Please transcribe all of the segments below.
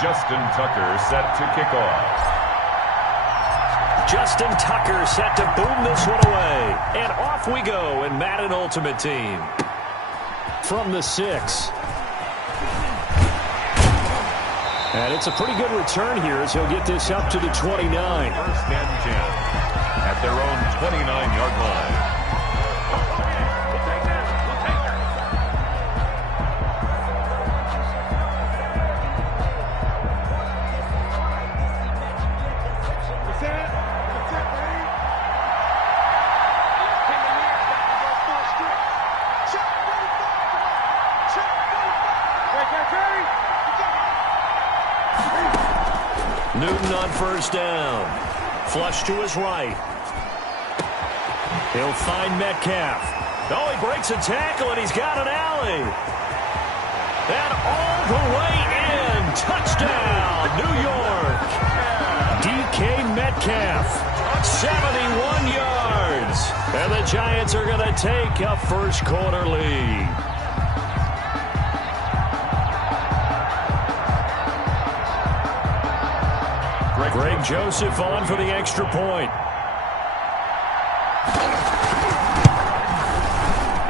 Justin Tucker set to kick off. Justin Tucker set to boom this one away. And off we go in Madden Ultimate Team. From the 6. And it's a pretty good return here as he'll get this up to the 29. First and 10 at their own 29-yard line. Newton on first down. Flush to his right. He'll find Metcalf. Oh, he breaks a tackle, and he's got an alley. And all the way in. Touchdown, New York. DK Metcalf, 71 yards. And the Giants are going to take a first-quarter lead. Greg Joseph on for the extra point.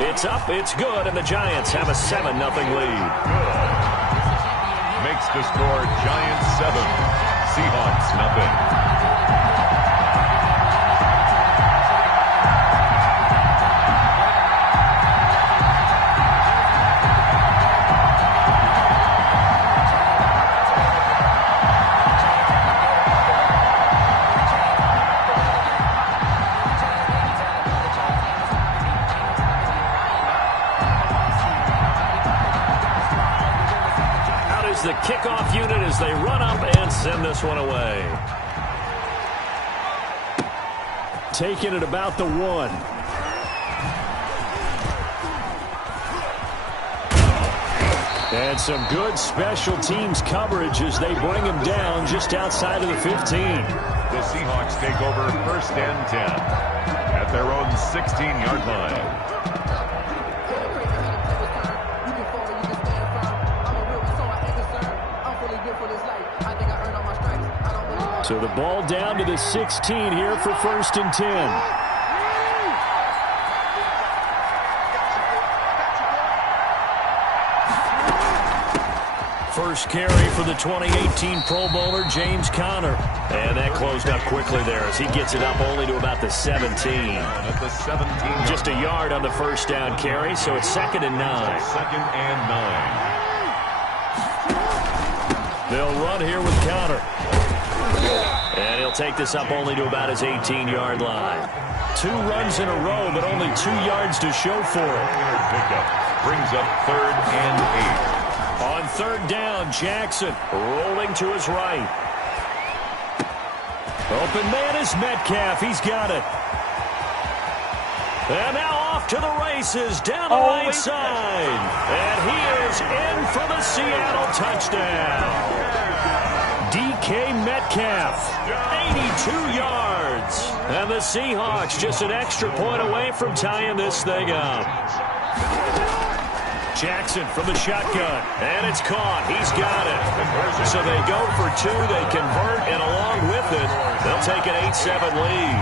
It's up, it's good, and the Giants have a 7-0 lead. Good. Makes the score Giants 7, Seahawks nothing. The kickoff unit as they run up and send this one away. Taking it about the 1. And some good special teams coverage as they bring him down just outside of the 15. The Seahawks take over first and 10 at their own 16-yard line. So the ball down to the 16 here for first and 10. First carry for the 2018 Pro Bowler, James Conner. And that closed up quickly there as he gets it up only to about the 17. At the 17. Just a yard on the first down carry, so it's 2nd and 9. Second and 9. They'll run here with Conner. And he'll take this up only to about his 18-yard line. 2 runs in a row, but only 2 yards to show for it. Pickup brings up 3rd and 8. On 3rd down, Jackson rolling to his right. Open man is Metcalf. He's got it. And now off to the races down the right side. And he is in for the Seattle touchdown. DK Metcalf, 82 yards. And the Seahawks just an extra point away from tying this thing up. Jackson from the shotgun, and it's caught. He's got it. So they go for 2, they convert, and along with it, they'll take an 8-7 lead.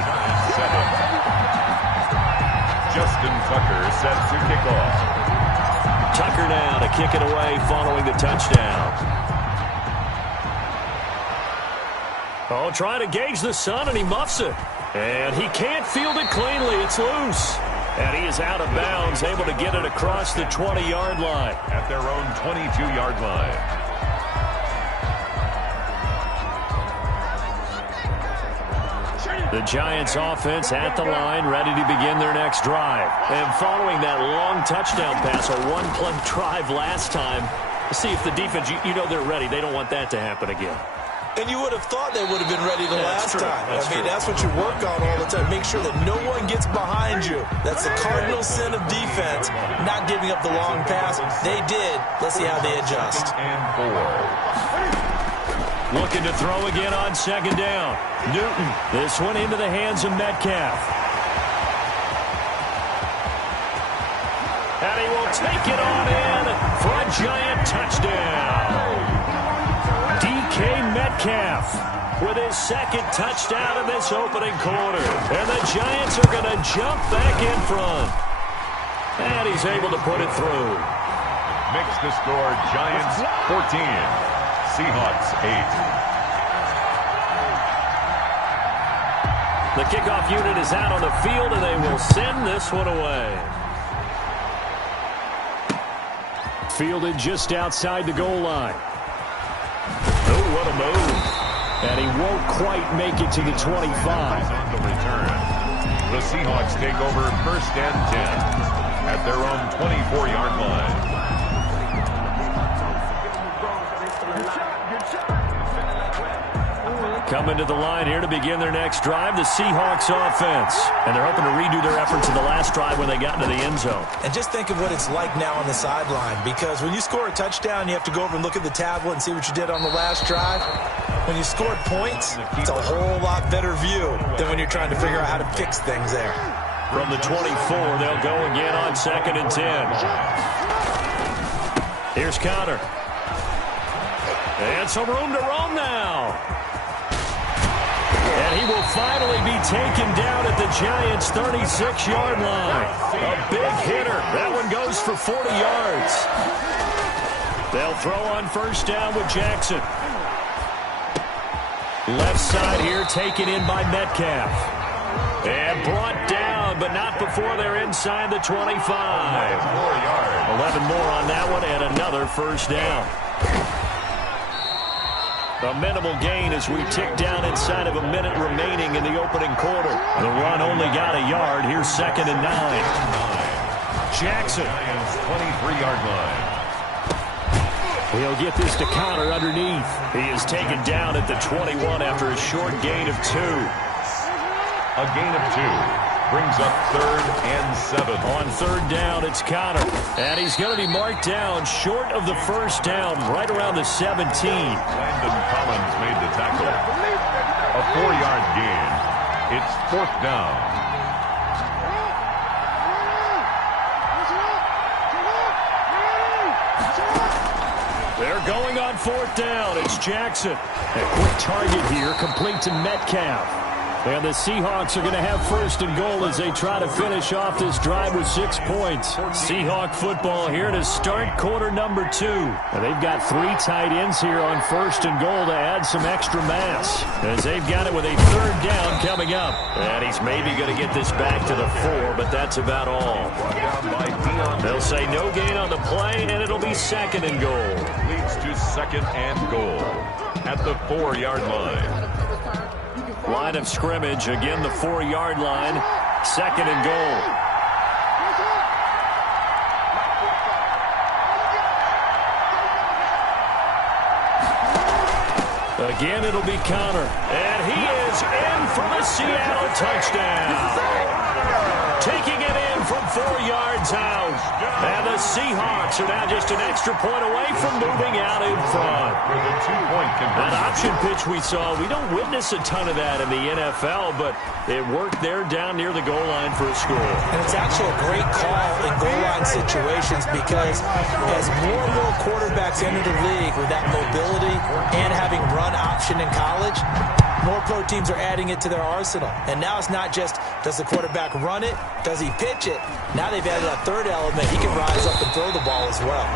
Justin Tucker set to kick off. Tucker now to kick it away following the touchdown. Oh, trying to gauge the sun, and he muffs it. And he can't field it cleanly. It's loose. And he is out of bounds, able to get it across the 20-yard line. At their own 22-yard line. The Giants offense at the line, ready to begin their next drive. And following that long touchdown pass, a one-play drive last time, see if the defense, you know they're ready. They don't want that to happen again. And you would have thought they would have been ready the last time. That's what you work on all the time. Make sure that no one gets behind you. That's the cardinal sin of defense, not giving up the long pass. They did. Let's see how they adjust. And 4. Looking to throw again on 2nd down. Newton, this one into the hands of Metcalf. And he will take it on in for a Giant touchdown. Metcalf with his second touchdown in this opening quarter. And the Giants are going to jump back in front. And he's able to put it through. Makes the score Giants 14, Seahawks 8. The kickoff unit is out on the field, and they will send this one away. Fielded just outside the goal line. Oh, what a move. And he won't quite make it to the 25. On the return. The Seahawks take over first and 10 at their own 24-yard line. Coming to the line here to begin their next drive, the Seahawks offense. And they're hoping to redo their efforts in the last drive when they got into the end zone. And just think of what it's like now on the sideline, because when you score a touchdown, you have to go over and look at the tablet and see what you did on the last drive. When you scored points, it's a whole lot better view than when you're trying to figure out how to fix things there. From the 24, they'll go again on 2nd and 10. Here's Connor. And some room to roam now. And he will finally be taken down at the Giants' 36-yard line. A big hitter. That one goes for 40 yards. They'll throw on first down with Jackson. Left side here taken in by Metcalf. And brought down, but not before they're inside the 25. 11 more on that one, and another first down. A minimal gain as we tick down inside of a minute remaining in the opening quarter. The run only got a yard. Here's 2nd and 9. Jackson. 23-yard line. He'll get this to Connor underneath. He is taken down at the 21 after a short gain of 2. A gain of 2. Brings up 3rd and 7. On 3rd down, it's Connor. And he's going to be marked down short of the first down, right around the 17. Landon Collins made the tackle. A 4-yard gain. It's 4th down. They're going on 4th down. It's Jackson. A quick target here, complete to Metcalf. And the Seahawks are going to have 1st and goal as they try to finish off this drive with 6 points. Seahawk football here to start quarter number 2. And they've got 3 tight ends here on 1st and goal to add some extra mass. As they've got it with a 3rd down coming up. And he's maybe going to get this back to the 4, but that's about all. They'll say no gain on the play, and it'll be 2nd and goal. Leads to 2nd and goal at the 4-yard line. Line of scrimmage, again the 4-yard line, 2nd and goal. Again, it'll be Connor. And he is in for the Seattle touchdown. Taking it in from 4 yards out. And the Seahawks are now just an extra point away from moving out in front. That option pitch we saw, we don't witness a ton of that in the NFL, but it worked there down near the goal line for a score. And it's actually a great call in goal line situations, because as more and more quarterbacks enter the league with that mobility and having run option in college, more pro teams are adding it to their arsenal. And now it's not just, does the quarterback run it? Does he pitch it? Now they've added a 3rd element. He can rise up and throw the ball as well.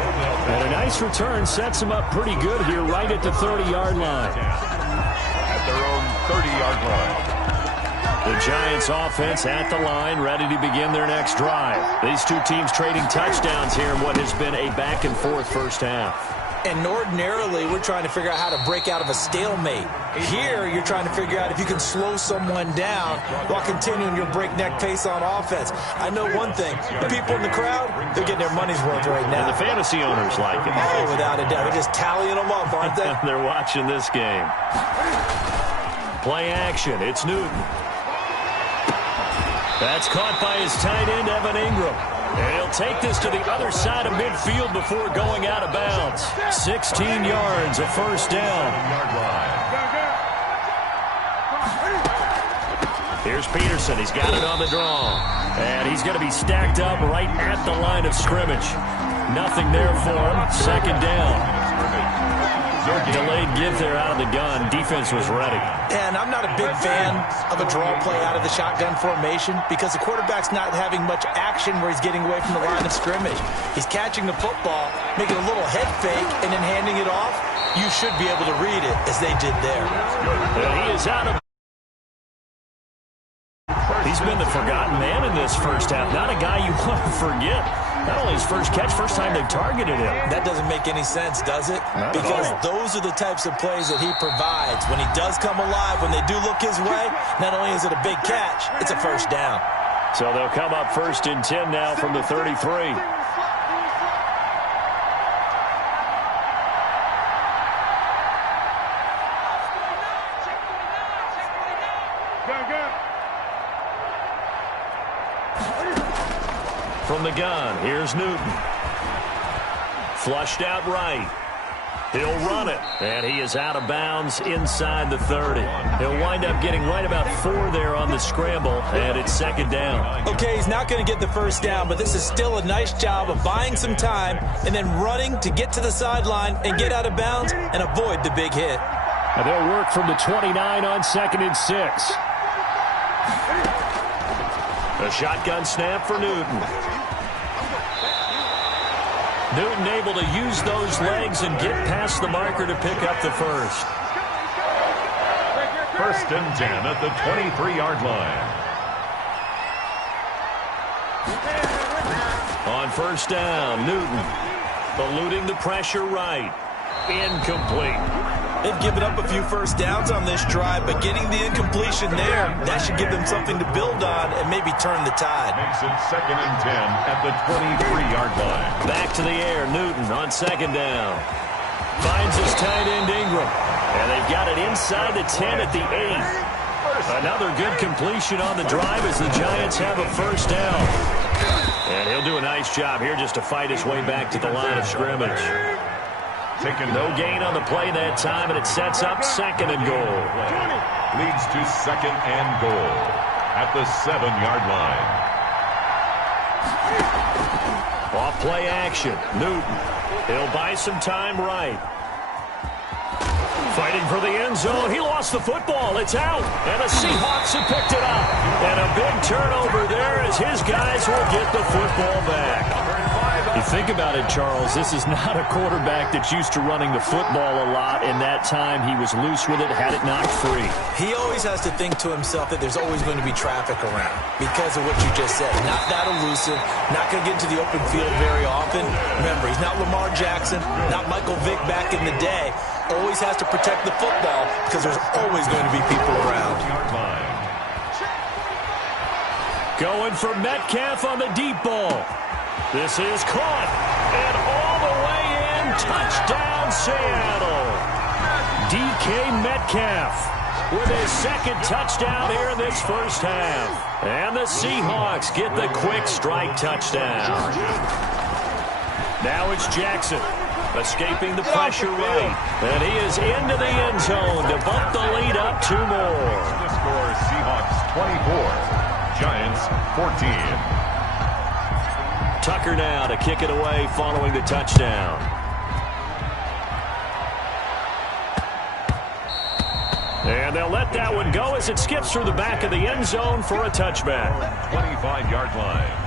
And a nice return sets him up pretty good here right at the 30-yard line. At their own 30-yard line. The Giants offense at the line, ready to begin their next drive. These two teams trading touchdowns here in what has been a back-and-forth first half. And ordinarily, we're trying to figure out how to break out of a stalemate. Here, you're trying to figure out if you can slow someone down while continuing your breakneck pace on offense. I know one thing. The people in the crowd, they're getting their money's worth right now. And the fantasy owners like it. Oh, without a doubt. They're just tallying them up, aren't they? They're watching this game. Play action. It's Newton. That's caught by his tight end, Evan Ingram. And he'll take this to the other side of midfield before going out of bounds. 16 yards, a first down. Here's Peterson. He's got it on the draw. And he's going to be stacked up right at the line of scrimmage. Nothing there for him. 2nd down. Delayed give there out of the gun. Defense was ready. And I'm not a big fan of a draw play out of the shotgun formation because the quarterback's not having much action where he's getting away from the line of scrimmage. He's catching the football, making a little head fake, and then handing it off. You should be able to read it as they did there. And he is out of... He's been the forgotten man in this first half. Not a guy you want to forget. Not only his first catch, first time they've targeted him. That doesn't make any sense, does it? Because those are the types of plays that he provides. When he does come alive, when they do look his way, not only is it a big catch, it's a first down. So they'll come up 1st and 10 now from the 33. From the gun, here's Newton. Flushed out right. He'll run it, and he is out of bounds inside the 30. He'll wind up getting right about 4 there on the scramble, and it's 2nd down. Okay, he's not going to get the first down, but this is still a nice job of buying some time and then running to get to the sideline and get out of bounds and avoid the big hit. And they'll work from the 29 on 2nd and 6. A shotgun snap for Newton. Newton able to use those legs and get past the marker to pick up the first. 1st and 10 at the 23-yard line. On 1st down, Newton eluding the pressure right. Incomplete. They've given up a few first downs on this drive, but getting the incompletion there, that should give them something to build on and maybe turn the tide. Makes it 2nd and 10 at the 23-yard line. Back to the air, Newton on 2nd down. Finds his tight end Ingram. And they've got it inside the 10 at the 8. Another good completion on the drive as the Giants have a first down. And he'll do a nice job here just to fight his way back to the line of scrimmage. No gain on the play that time, and it sets up 2nd and goal. Leads to 2nd and goal at the 7-yard line. Off play action. Newton. He'll buy some time right. Fighting for the end zone. He lost the football. It's out. And the Seahawks have picked it up. And a big turnover there as his guys will get the football back. You think about it, Charles, this is not a quarterback that's used to running the football a lot, and that time he was loose with it, had it knocked free. He always has to think to himself that there's always going to be traffic around because of what you just said. Not that elusive, not going to get into the open field very often. Remember, he's not Lamar Jackson, not Michael Vick back in the day. Always has to protect the football because there's always going to be people around. Going for Metcalf on the deep ball. This is caught, and all the way in, touchdown Seattle. DK Metcalf with his 2nd touchdown here in this first half. And the Seahawks get the quick strike touchdown. Now it's Jackson escaping the pressure right. And he is into the end zone to bump the lead up 2 more. The score, Seahawks 24, Giants 14. Tucker now to kick it away following the touchdown. And they'll let that one go as it skips through the back of the end zone for a touchback. 25-yard line.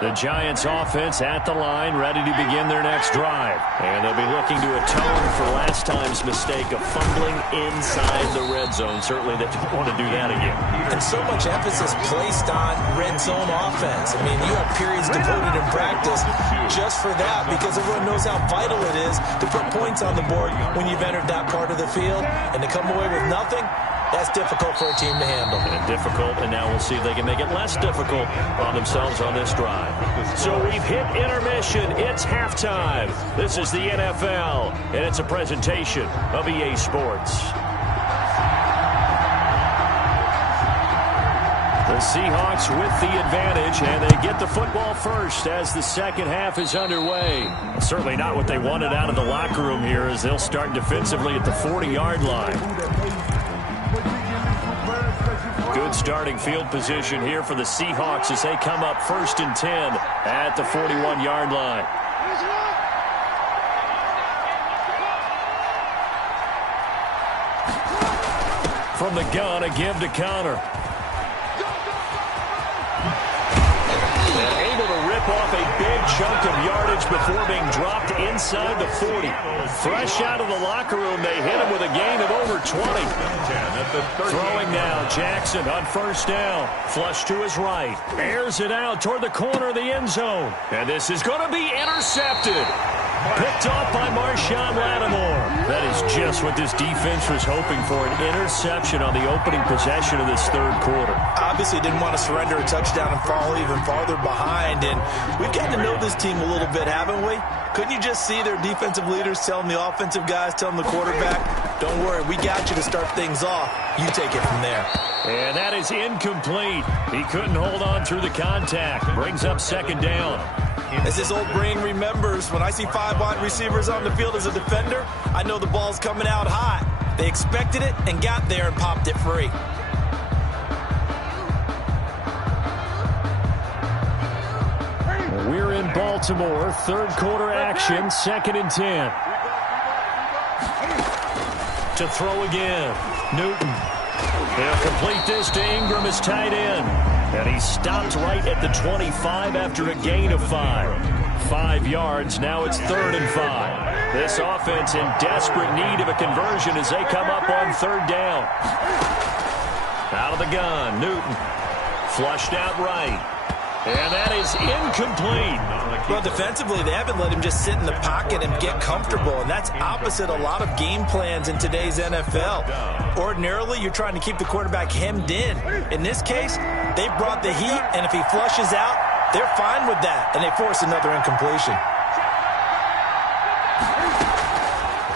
The Giants offense at the line, ready to begin their next drive. And they'll be looking to atone for last time's mistake of fumbling inside the red zone. Certainly they don't want to do that again. And so much emphasis placed on red zone offense. I mean, you have periods devoted in practice just for that because everyone knows how vital it is to put points on the board when you've entered that part of the field. And to come away with nothing, that's difficult for a team to handle. And difficult, and now we'll see if they can make it less difficult on themselves on this drive. So we've hit intermission. It's halftime. This is the NFL, and it's a presentation of EA Sports. The Seahawks with the advantage, and they get the football first as the second half is underway. Certainly not what they wanted out of the locker room here as they'll start defensively at the 40-yard line. Good starting field position here for the Seahawks as they come up 1st and 10 at the 41-yard line. From the gun, a give to Connor. And able to rip off a big chunk of yardage before being dropped inside the 40. Fresh out of the locker room, they hit him with a gain of over 20. Throwing now, Jackson on 1st down. Flush to his right. Airs it out toward the corner of the end zone. And this is going to be intercepted. Picked off by Marshawn Lattimore. That is just what this defense was hoping for, an interception on the opening possession of this third quarter. Obviously didn't want to surrender a touchdown and fall even farther behind. And we've gotten to know this team a little bit, haven't we? Couldn't you just see their defensive leaders telling the offensive guys, telling the quarterback, don't worry, we got you to start things off. You take it from there. And that is incomplete. He couldn't hold on through the contact. Brings up 2nd down. As his old brain remembers, when I see 5 wide receivers on the field as a defender, I know the ball's coming out hot. They expected it and got there and popped it free. We're in Baltimore, third quarter action, 2nd and 10. To throw again, Newton. He'll complete this to Ingram as tight end. And he stopped right at the 25 after a gain of 5. 5 yards, now it's 3rd and 5. This offense in desperate need of a conversion as they come up on 3rd down. Out of the gun, Newton. Flushed out right. And that is incomplete. Well, defensively, they haven't let him just sit in the pocket and get comfortable, and that's opposite a lot of game plans in today's NFL. Ordinarily, you're trying to keep the quarterback hemmed in. In this case, they brought the heat, and if he flushes out, they're fine with that, and they force another incompletion.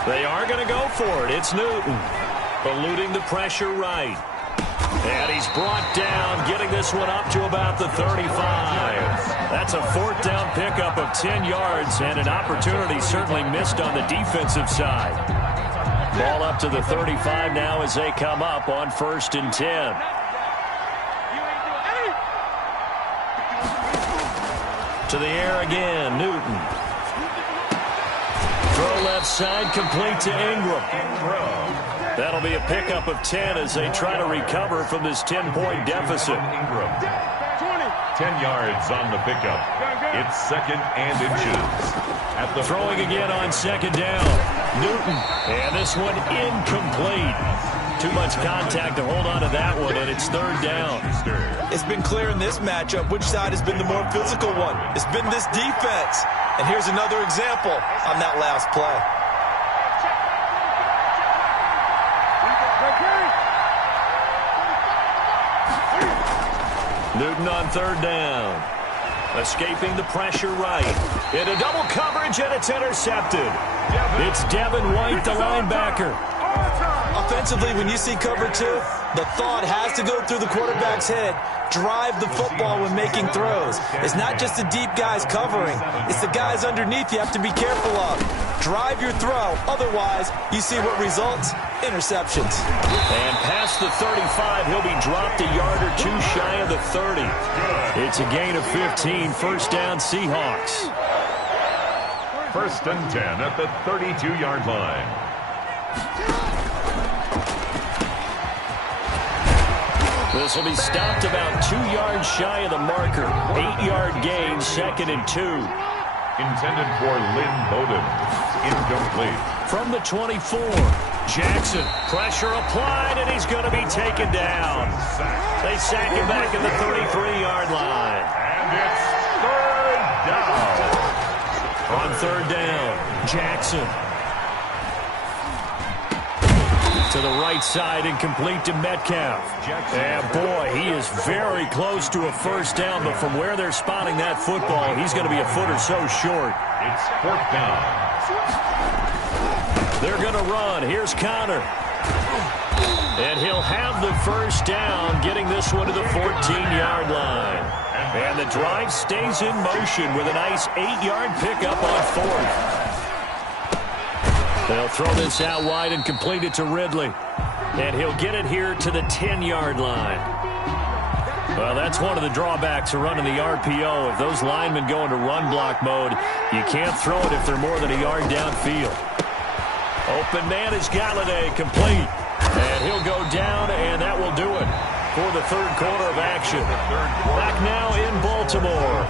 They are going to go for it. It's Newton, eluding the pressure right. And he's brought down, getting this one up to about the 35. That's a 4th down pickup of 10 yards, and an opportunity certainly missed on the defensive side. Ball up to the 35 now as they come up on 1st and 10. To the air again, Newton. Throw left side, complete to Ingram. That'll be a pickup of 10 as they try to recover from this 10-point deficit. 10 yards on the pickup. It's 2nd and inches. At the throwing again on 2nd down. Newton. And this one incomplete. Too much contact to hold on to that one, and it's 3rd down. It's been clear in this matchup which side has been the more physical one. It's been this defense. And here's another example on that last play. Newton on 3rd down. Escaping the pressure right. Into double coverage, and it's intercepted. It's Devin White, the linebacker. Offensively, when you see cover 2, the thought has to go through the quarterback's head. Drive the football when making throws. It's not just the deep guys covering. It's the guys underneath you have to be careful of. Drive your throw. Otherwise, you see what results? Interceptions. And past the 35, he'll be dropped a yard or 2 shy of the 30. It's a gain of 15. 1st down, Seahawks. 1st and 10 at the 32-yard line. This will be stopped about 2 yards shy of the marker. 8-yard gain, 2nd and 2. Intended for Lynn Bowden. Incomplete. From the 24, Jackson. Pressure applied, and he's going to be taken down. They sack him back at the 33-yard line. And it's 3rd down. On 3rd down, Jackson. To the right side and complete to Metcalf. And boy, he is very close to a 1st down, but from where they're spotting that football, he's going to be a foot or so short. It's 4th down. They're going to run. Here's Connor. And he'll have the first down, getting this one to the 14-yard line. And the drive stays in motion with a nice 8-yard pickup on fourth. They'll throw this out wide and complete it to Ridley. And he'll get it here to the 10-yard line. Well, that's one of the drawbacks of running the RPO. If those linemen go into run block mode, you can't throw it if they're more than a yard downfield. Open man is Galladay, complete. And he'll go down, and that will do it for the third quarter of action. Back now in Baltimore.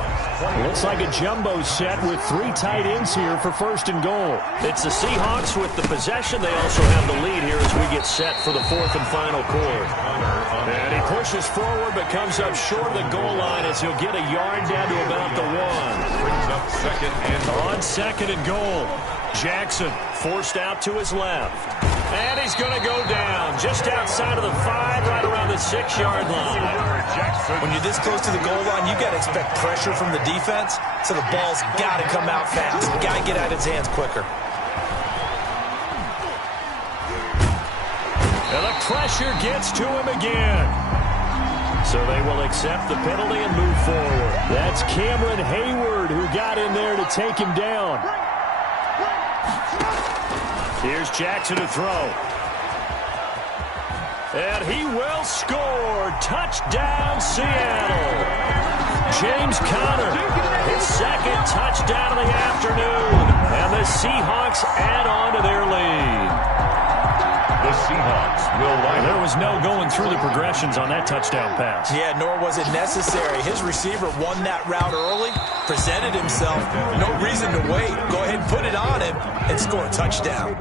Looks like a jumbo set with 3 tight ends here for first and goal. It's the Seahawks with the possession. They also have the lead here as we get set for the fourth and final quarter. And he pushes forward but comes up short of the goal line as he'll get a yard down to about the 1. Brings up On second and goal. Jackson forced out to his left. And he's going to go down just outside of the 5, right around the 6-yard line. When you're this close to the goal line, you got to expect pressure from the defense, so the ball's got to come out fast. Got to get out of his hands quicker. And the pressure gets to him again. So they will accept the penalty and move forward. That's Cameron Hayward who got in there to take him down. Here's Jackson to throw. And he will score. Touchdown, Seattle. James Conner, his second touchdown of the afternoon. And the Seahawks add on to their lead. The Seahawks will line up. There was no going through the progressions on that touchdown pass. Yeah, nor was it necessary. His receiver won that route early, presented himself. No reason to wait. Go ahead and put it on him and score a touchdown.